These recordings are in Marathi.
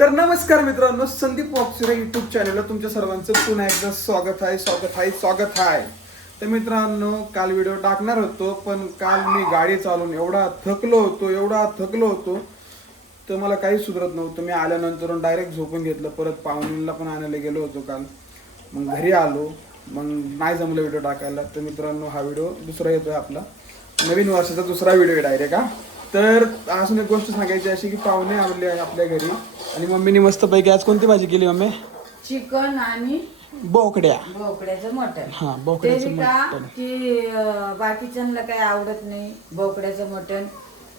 तर नमस्कार मित्रांनो, संदीप वॉक्सरे युट्यूब चॅनलला तुमच्या सर्वांचं पुन्हा एकदा स्वागत आहे. तर मित्रांनो, काल व्हिडिओ टाकणार होतो, पण काल मी गाडी चालवून एवढा थकलो होतो तर मला काही सुधरत नव्हतं. मी आल्यानंतर डायरेक्ट झोपून घेतलं. परत पाहुणीला पण आणायला गेलो होतो काल. मग घरी आलो, मग नाही जमलं व्हिडिओ टाकायला. तर मित्रांनो, हा व्हिडिओ दुसरा येतोय आपला नवीन वर्षाचा दुसरा व्हिडिओ डायरेक्ट हा. तर अजून एक गोष्ट सांगायची अशी की पाहुणे आले आपल्या घरी आणि मम्मीने मस्त पैकी आज कोणती भाजी केली मम्मी? चिकन आणि बोकड्याचं मटण. हा, बोकड्याचं मटण. की बाकीच्यांना काही आवडत नाही बोकड्याचं मटण.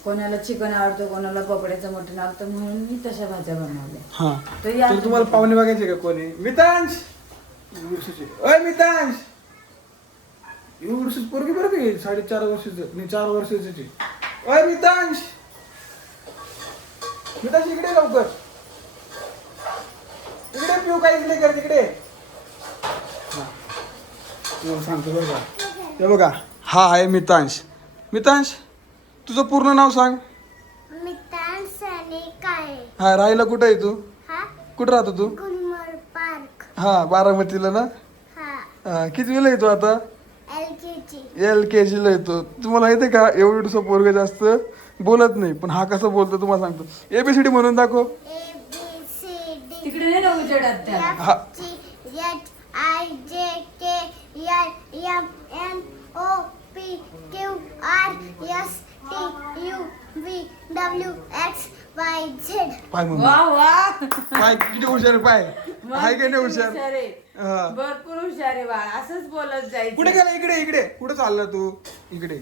कोणाला चिकन आवडतं, कोणाला बोकड्याचं मटण आवडतं, म्हणून मी तशा भाज्या बनवल्या. हा, तर तुम्हाला पाहुणे बघायचे का कोणी? मितांश, ओय मितांश, एवढीच पोरगी बरं की 4.5 वर्षाची नाही 4 वर्षाची. ओय मितांश, इकडे लवकर, इकडे पिऊ काहीच नाही कर तिकडे. सांगतो बरं का, ते बघा, हा आहे मितांश. मितांश, तुझं पूर्ण नाव सांग. मितांश आणि काय? हा, राहायला कुठं आहे तू? हा, कुठं राहतो तू? गुलमर्ग पार्क. हा, बारामतीला ना. हा, कितवीला येतो आता? LKG. LKG येतो. तुम्हाला येते का? एवढं पोरग जास्त बोलत नाही, पण हा कसं बोलतो तुम्हाला सांगतो. ABCD म्हणून दाखव. ABCD. तिकडे नाही ना उजेडात त्या. हा. FGHIJKLMNOPQRSTUVWXYZ. पाय मग वा वा, पाय किती हुशार आहे, पाय हाय का नाही हुशार? आहे. हा. भरपूर हुशार आहे बाळ. असंच बोलत जायचं. कुठे गेला? इकडे कुठे चालला तू? इकडे.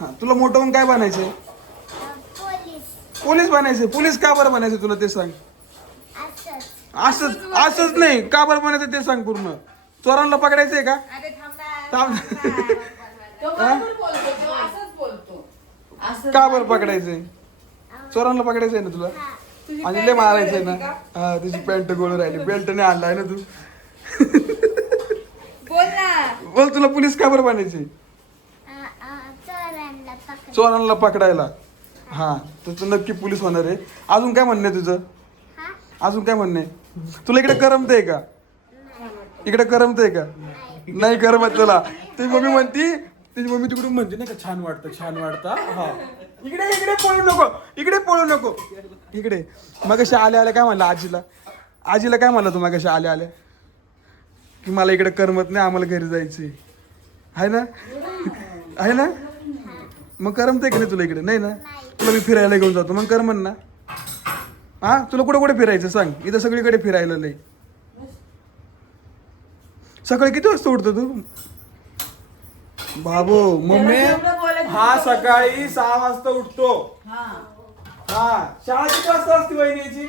हा, तुला मोठं होऊन काय बनायचंय? पोलीस. पोलीस बनायचंय. पोलीस का बरं बनायचं तुला ते सांग. असंच. असंच नाही, का बरं बनायचं ते सांग पूर्ण. चोरांना पकडायचंय का? अरे थांब थांब. तो बरोबर बोलतो, तो असंच बोलतो. असं का बरं पकडायचंय? चोरांना पकडायचंय ना तुला. तुझी आणि पॅन्ट लय मारायचंय गोल ना. होती का? हा, तुझी पॅन्ट गोळ राहिली. बेल्ट नाही आणलाय ना तू. बोल ना. बोल, तुला पोलीस का बरं बनायचे? चोरांना पकड. चोरांना पकडायला. हा, तर तू नक्की पोलीस होणार आहे. अजून काय म्हणणं आहे तुझं? हा, अजून काय म्हणणं आहे? तुला इकडे करमतंय का? इकडे करमतंय का? नाही करमत तुला. तुझी मम्मी म्हणती, तुझी मम्मी तिकडून म्हणते नाही का, छान वाटतं. हा, इकडे पळू नको. इकडे मग अशा आल्या काय म्हणलं आजीला काय म्हणलं तू मग अशा आल्या की मला इकडे करमत नाही, आम्हाला घरी जायचंय. आहे ना? मग करमतंय का नाही तुला इकडे? नाही ना. तुला मी फिरायला घेऊन जातो, मग करमन ना. हा, तुला कुठे फिरायचं सांग? इथं सगळीकडे फिरायला लय. सकाळी किती वाजता उठतो तू? बाबू, मम्मी, हा सकाळी 6 वाजता उठतो. हा, शाळा किती वाजता असते वहिनीची?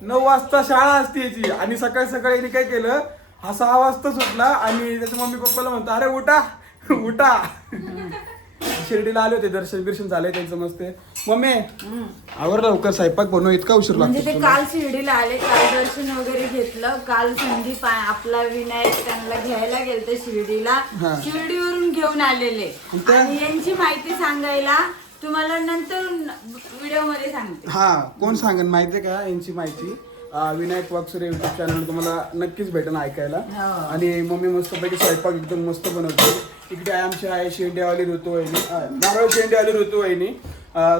9 वाजता शाळा असते याची. आणि सकाळी हिने काय केलं, हा 6 वाजता सुटला आणि त्याच्या मम्मी पप्पाला म्हणतो, अरे उठा. शिर्डीला आले होते, दर्शन झालंय त्यांचं मस्त. मम्मी, आवर लवकर, स्वयंपाक बनव. इतका उशीर म्हणजे ते लागतो. काल शिर्डीला आले, काल दर्शन वगैरे घेतलं. काल संदीप आपला विनायक त्यांना घ्यायला गेलते शिर्डीला. हा. शिर्डीवरून घेऊन आलेले. आणि यांची माहिती सांगायला तुम्हाला नंतर व्हिडिओ मध्ये सांगते. हा, कोण सांगेन माहितीये का यांची माहिती? विनायक वाकसुरे युट्यूब चॅनल तुम्हाला नक्कीच भेटेल ऐकायला. हो. आणि मम्मी मस्तपैकी स्वयंपाक एकदम मस्त बनवते. इकडे आमची आहे शेंडेवाली ऋतुवाहिनी, नारळ शेंडेवाली ऋतुवाहिनी.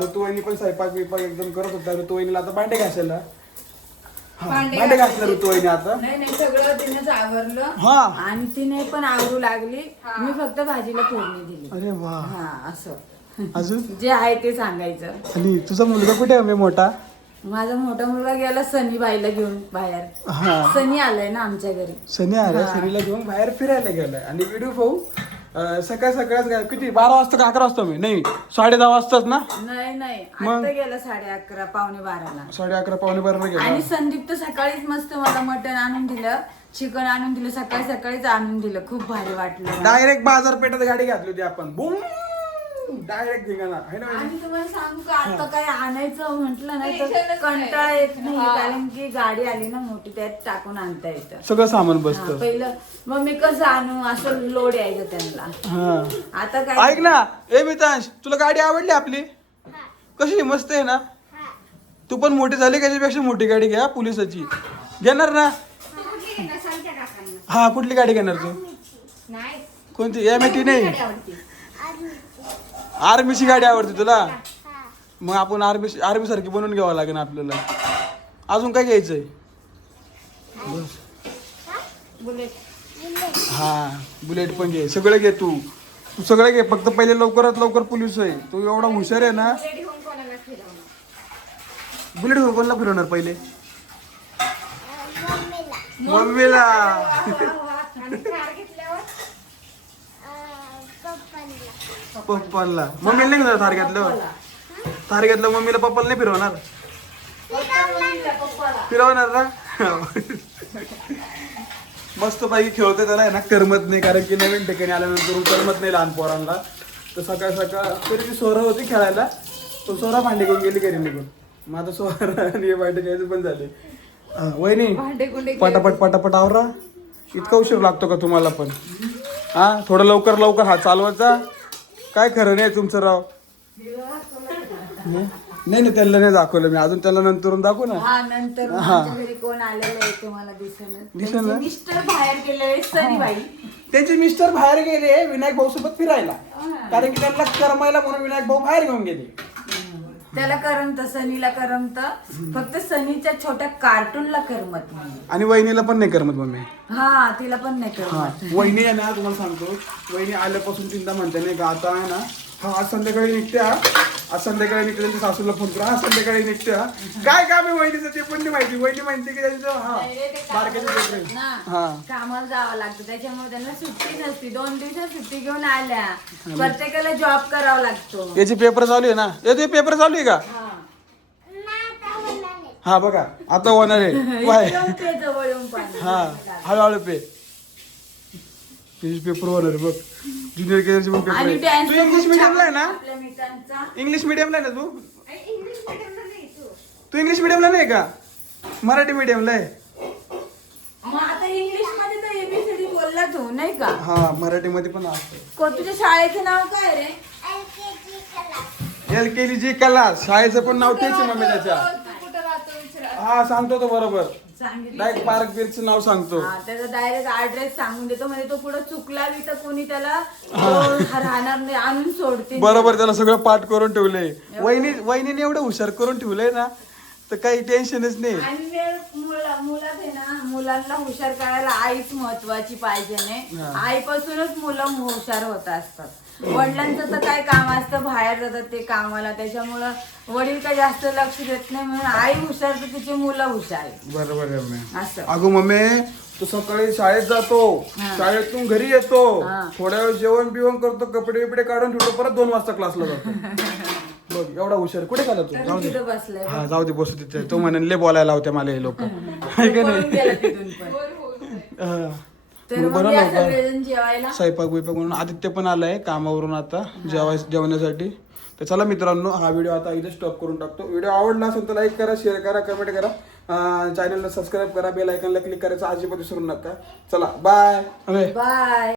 ऋतुवाहिनी पण स्वयंपाक एकदम करत होता. ऋतुवाहिनीला आता भांडे घासायला. भांडे घासलं ऋतुवाहिनी आता. नाही सगळं तिनेच आवरलं. हा. आणि तिने पण आवरू लागली. मी फक्त भाजीला फोडणी दिली. अरे वा. हा, असं अजून जे आहे ते सांगायचं. आणि तुझा मुलगा कुठे आहे मोठा? माझा मोठा मुलगा गेला सनी बाईला घेऊन बाहेर. हा, सनी आलाय ना आमच्या घरी. सनी आला. सनीला घेऊन बाहेर फिरायला गेलाय. आणि व्हिडिओ पाहू सकाळच किती 12 वाजता का 11 वाजता? नाही 10:30 वाजताच ना. नाही मग? आता गेला 11:30 पावणे 12ला. 11:30 पावणे 12 गेला. आणि संदीप तर सकाळीच मस्त मला मटण आणून दिलं, चिकन आणून दिलं, सकाळीच आणून दिलं. खूप भारी वाटलं. डायरेक्ट बाजारपेठात गाडी घातली होती आपण. बूम, डायरेक्ट निघाला आहे ना. आणि तुम्हाला सांगू का, आता काय आणायचं म्हटलं ना तर कंटाळा येत नाही. कारण की गाडी आली ना मोठी, त्यात टाकून आणता येतं सगळं सामान हा, बसतं. पहिलं मग मी कसं आणू, असं लोड यायचं त्यांना. हा, आता काय ऐक ना, ए मितांश, तुला गाडी आवडली आपली? कशी मस्त आहे ना? तू पण मोठी झाली का याच्यापेक्षा मोठी गाडी घ्या पोलिसाची घेणार ना. हा कुठली गाडी घेणार तू? कोणती? MT नाही, आर्मीची गाडी आवडते तुला? मग आपण आर्मी सारखी बनवून घ्यावं लागेल आपल्याला. अजून काय घ्यायचंय? हा बुलेट पण घे, सगळं घे तू सगळं घे. फक्त पहिले लवकरात लवकर पोलीस आहे. तू एवढा हुशार आहे ना. बुलेट घेऊन कोणाला फिरवणार पहिले? मम्मीला. पप्पाला. मम्मीला नाही घेणार थार घेतल्यावर? थार घेतल्यावर मम्मीला पप्पाला नाही फिरवणार? फिरवणार ना. मस्त पैकी खेळतोय, त्याला आहे ना करमत नाही, कारण की नवीन ठिकाणी आल्यानंतर करमत नाही लहान पोरांना. तर सकाळ तरी ती सोरा होती खेळायला, तो सोरा भांडे घेऊन गेली घरी निघून. मग आता सोरा आणि हे भांडे खेळायचं पण झाले. वहिनी पटापट पटापट आवरा. इतका उशीर लागतो का तुम्हाला पण? हा थोडं लवकर लवकर हा चालवायचा. काय खरं नाही तुमचं राव. नाही नाही त्यांना नाही दाखवलं मी अजून, त्याला नंतर दाखवू ना. हा नंतर आमच्या घरी कोण आलेलं आहे ते मला दिसेना. मिस्टर बाहेर गेले सनीबाई. त्यांचे मिस्टर बाहेर गेले विनायक भाऊ सोबत फिरायला, कारण की त्यांना करमायला म्हणून विनायक भाऊ बाहेर घेऊन गेले. त्याला करमत, सनीला करमत, फक्त सनीच्या छोट्या कार्टूनला करमत नाही. आणि वहिनीला पण नाही करमत मम्मी. हा तिला पण नाही करमत. वहिनी आहे ना, तुम्हाला सांगतो, वहिनी आल्यापासून तीनदा म्हणते नाही का आता आहे ना, हा आज संध्याकाळी निघते, आज संध्याकाळी निघते, त्यांच्या सासूला फोन करा, आज संध्याकाळी निघते. काय काम आहे वहिनीचं ते पण नाही माहिती. वहिनी म्हणते की त्यांचं कामाला जावं लागतं, त्याच्यामुळे त्यांना सुट्टी नसती. 2 दिवसात सुट्टी घेऊन आल्या. प्रत्येकाला जॉब करावा लागतो. याचे पेपर चालू आहे ना. याचे पेपर चालू आहे का? हा बघा आता होणार आहे. जवळ येऊन पाणी. हा हळूहळू पेपर होणार आहे बघ. ज्युनियर केअरचे पण पेपर आणि आहे. तू इंग्लिश मिडियमला आहे ना? आपल्या मित्रांचा इंग्लिश मिडियमला आहे ना तू? तू इंग्लिश मिडियमला नाही का? मराठी मिडियमला आहे. मग आता इंग्लिश मध्ये तर ABCD बोलला तू नाही का? हा मराठी मध्ये पण असतं. तुझ्या शाळेचं नाव काय रे? LKG class. शाळेचं पण नाव तेच आहे मम्मी त्याच्या. हा सांगतो तो बरोबर. डायरेक्ट पार्क बीरचं नाव सांगतो. त्याचा डायरेक्ट ऍड्रेस सांगून देतो, म्हणजे तो पुढे चुकला बी तर कोणी त्याला राहणार नाही, आणून सोडते. बरोबर त्याला सगळं पाठ करून ठेवलंय. वहिनीने एवढं हुशार करून ठेवलंय ना, तर काही टेन्शनच नाही. आणि मुलात आहे ना, मुलांना हुशार करायला आईच महत्वाची पाहिजे नाही. आईपासूनच मुलं हुशार होत असतात. वडिलांचं तर काय काम असतं, बाहेर जातात ते कामाला, त्याच्यामुळं वडील काही जास्त लक्ष देत नाही. म्हणून आई हुशार तर तिची मुलं हुशार आहे. बरोबर आहे मम्मी. असं अगं मम्मी तू सकाळी शाळेत जातो, शाळेतून घरी येतो, थोड्या वेळ जेवण बिवण करतो, कपडे बिपडे काढून ठेवतो, परत 2 वाजता क्लासला जातो. बघ एवढा हुशार कुठे गेला तू? जाऊ दे बसलाय. हा जाऊ दे बसू तिथे. तो म्हणले बोलायला होते मला हे लोक. जेवायला स्वयंपाक बिपाक म्हणून आदित्य पण आलाय कामावरून आता जेवण्यासाठी. तर चला मित्रांनो, हा व्हिडिओ आता इथे स्टॉप करून टाकतो. व्हिडिओ आवडला असेल तर लाईक करा, शेअर करा, कमेंट करा, चॅनलला सबस्क्राईब करा, बेल आयकॉनला क्लिक करायचं अजिबात विसरू नका. चला बाय. बाय.